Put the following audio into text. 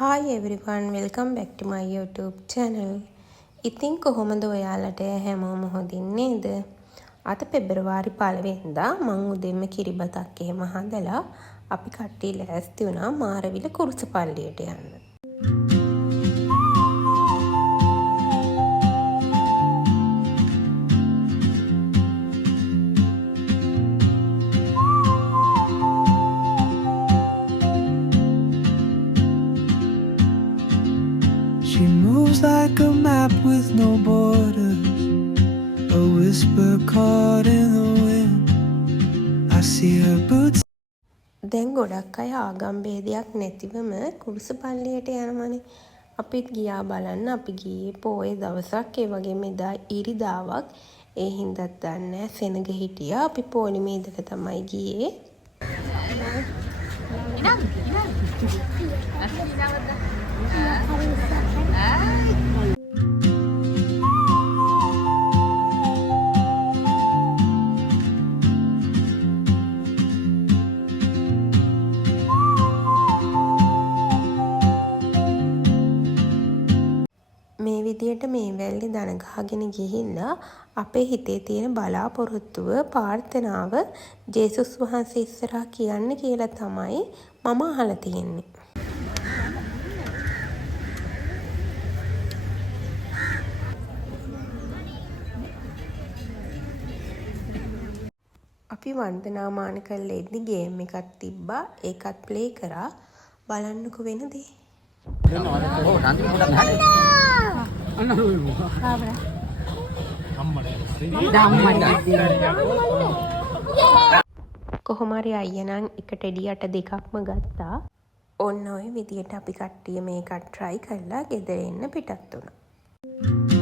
Hi everyone, welcome back to my YouTube channel. ඉතින් කොහොමද ඔයාලට හැමෝම හොඳින් නේද? අද පෙබරවාරි 1 වෙනිදා මම උදේම කිරිබතක් එහෙම හදලා අපි කට්ටිය ලෑස්ති වුණා මාරවිල කුරුසපල්ලියට යන්න. She moves like a map with no borders, a whisper caught in the wind. I see her boots. දැන් ගොඩක් අය ආගම් ભેදයක් නැතිවම කුරුසපල්ලියට යනවනේ. අපිත් ගියා බලන්න. අපි ගියේ පොයේ දවසක්. ඒ වගේම එදා ඉරිදාවක්. ඒ හින්දාත් දන්නේ සෙනග හිටියා. අපි පොලිමේ ඉඳලා තමයි ගියේ. මේ විදියට මේ වැල්ලේ දන ගහගෙන ගිහිල්ලා අපේ හිතේ තියෙන බලාපොරොත්තුව ප්‍රාර්ථනාව ජේසුස් වහන්සේ ඉස්සරහා කියන්න කියලා තමයි මම අහලා තියෙන්නේ. අපි වන්දනාමාන කරලා ඉඳි ගේම් එකක් තිබ්බා. ඒකත් ප්ලේ කරා. බලන්නකෝ වෙන දේ. කොහොම හරි අයියා නම් එක ටෙඩියට දෙකක්ම ගත්තා. ඔන්න ඔය විදියට අපි කට්ටිය මේකත් try කරලා ගෙදර එන්න පිටත් වුණා.